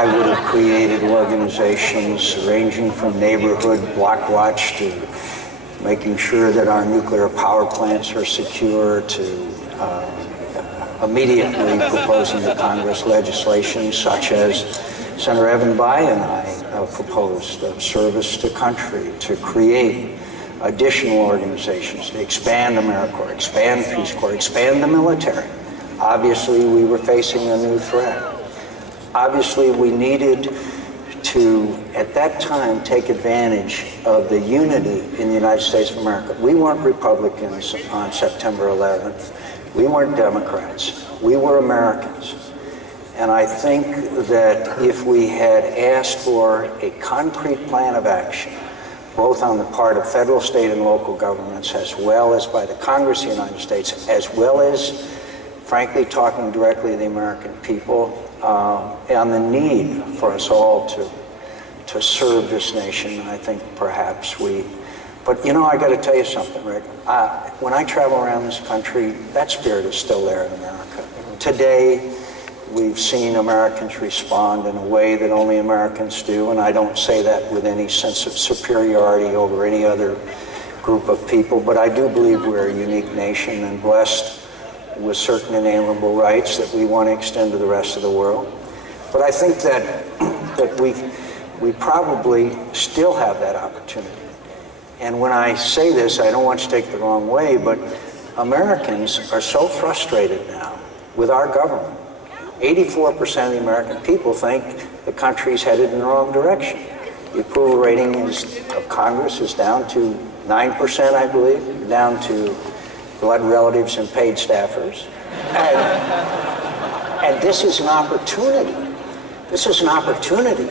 I would have created organizations ranging from neighborhood block watch to making sure that our nuclear power plants are secure, to immediately proposing to Congress legislation such as Senator Evan Bayh and I proposed of service to country, to create additional organizations, to expand AmeriCorps, expand Peace Corps, expand the military. Obviously, we were facing a new threat. Obviously, we needed to, at that time, take advantage of the unity in the United States of America. We weren't Republicans on September 11th. We weren't Democrats. We were Americans. And I think that if we had asked for a concrete plan of action, both on the part of federal, state, and local governments, as well as by the Congress of the United States, as well as, frankly, talking directly to the American people, on the need for us all to serve this nation, I think perhaps we... But, you know, I got to tell you something, Rick. When I travel around this country, that spirit is still there in America. Today, we've seen Americans respond in a way that only Americans do, and I don't say that with any sense of superiority over any other group of people, but I do believe we're a unique nation and blessed with certain inalienable rights that we want to extend to the rest of the world. But I think that we probably still have that opportunity. And when I say this, I don't want you to take it the wrong way, but Americans are so frustrated now with our government. 84% of the American people think the country's headed in the wrong direction. The approval rating of Congress is down to 9%, I believe, down to blood relatives and paid staffers. And this is an opportunity. This is an opportunity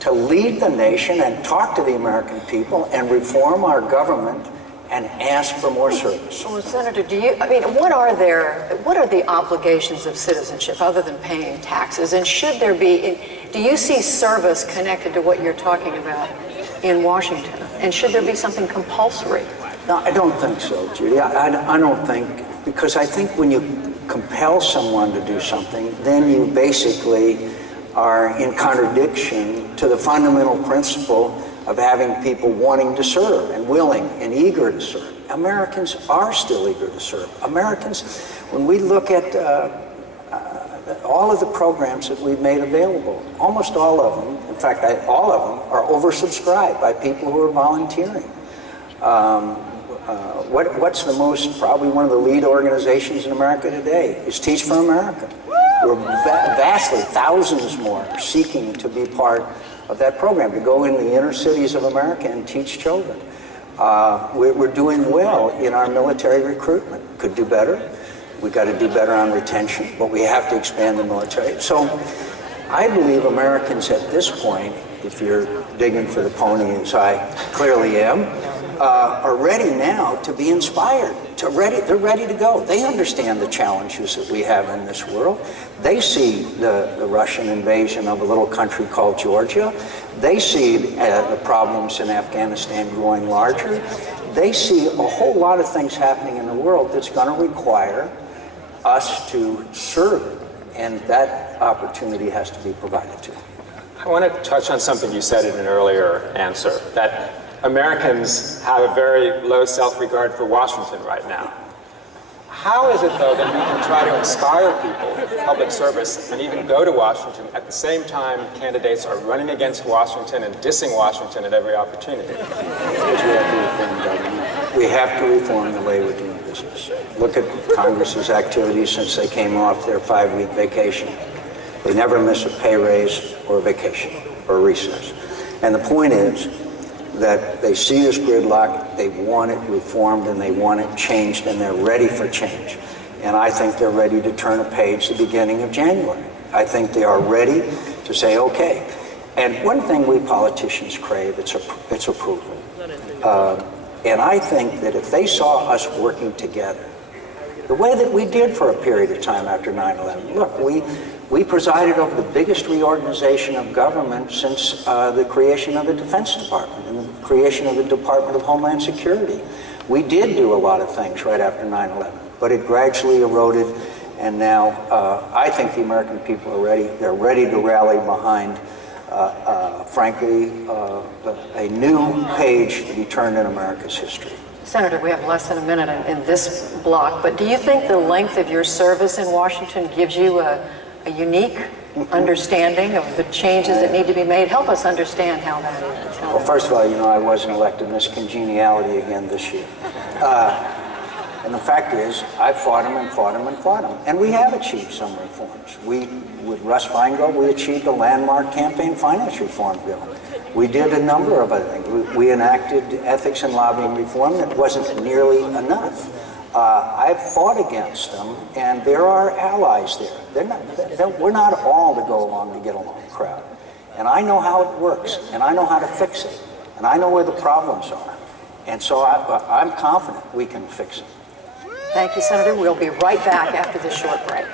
to lead the nation and talk to the American people and reform our government and ask for more service. Well, Senator, what are the obligations of citizenship other than paying taxes? And should there be, do you see service connected to what you're talking about in Washington? And should there be something compulsory? No, I don't think so, Judy. I don't think, because I think when you compel someone to do something, then you basically are in contradiction to the fundamental principle of having people wanting to serve and willing and eager to serve. Americans are still eager to serve. Americans, when we look at all of the programs that we've made available, almost all of them, in fact, all of them are oversubscribed by people who are volunteering. What's the most, probably one of the lead organizations in America today is Teach for America. We're vastly, thousands more are seeking to be part of that program, to go in the inner cities of America and teach children. We're doing well in our military recruitment. Could do better. We've got to do better on retention, but we have to expand the military. So I believe Americans at this point, if you're digging for the pony as I clearly am, are ready now to be inspired. They're ready to go. They understand the challenges that we have in this world. They see the Russian invasion of a little country called Georgia. They see the problems in Afghanistan growing larger. They see a whole lot of things happening in the world that's going to require us to serve, and that opportunity has to be provided to them. I want to touch on something you said in an earlier answer, that Americans have a very low self-regard for Washington right now. How is it, though, that we can try to inspire people with public service and even go to Washington at the same time candidates are running against Washington and dissing Washington at every opportunity? Because we have to reform government. We have to reform the way we're doing business. Look at Congress's activities since they came off their 5-week vacation. They never miss a pay raise or a vacation or a recess. And the point is that they see this gridlock, they want it reformed, and they want it changed, and they're ready for change. And I think they're ready to turn a page the beginning of January. I think they are ready to say, okay. And one thing we politicians crave, it's approval. And I think that if they saw us working together, the way that we did for a period of time after 9/11, look, we presided over the biggest reorganization of government since the creation of the Defense Department and the creation of the Department of Homeland Security. We did do a lot of things right after 9/11, but it gradually eroded And now I think the American people are ready. They're ready to rally behind, frankly, a new page to be turned in America's history. Senator, we have less than a minute in this block, but do you think the length of your service in Washington gives you a unique understanding of the changes that need to be made? Help us understand how that is. Well, first of all, you know, I wasn't elected Miss Congeniality again this year. And the fact is, I fought them and fought them and fought them. And we have achieved some reforms. With Russ Feingold, we achieved a landmark campaign finance reform bill. We did a number of other things. We enacted ethics and lobbying reform that wasn't nearly enough. I've fought against them, and there are allies there. We're not all to go along to get along crowd. And I know how it works, and I know how to fix it, and I know where the problems are. And so I'm confident we can fix it. Thank you, Senator. We'll be right back after this short break.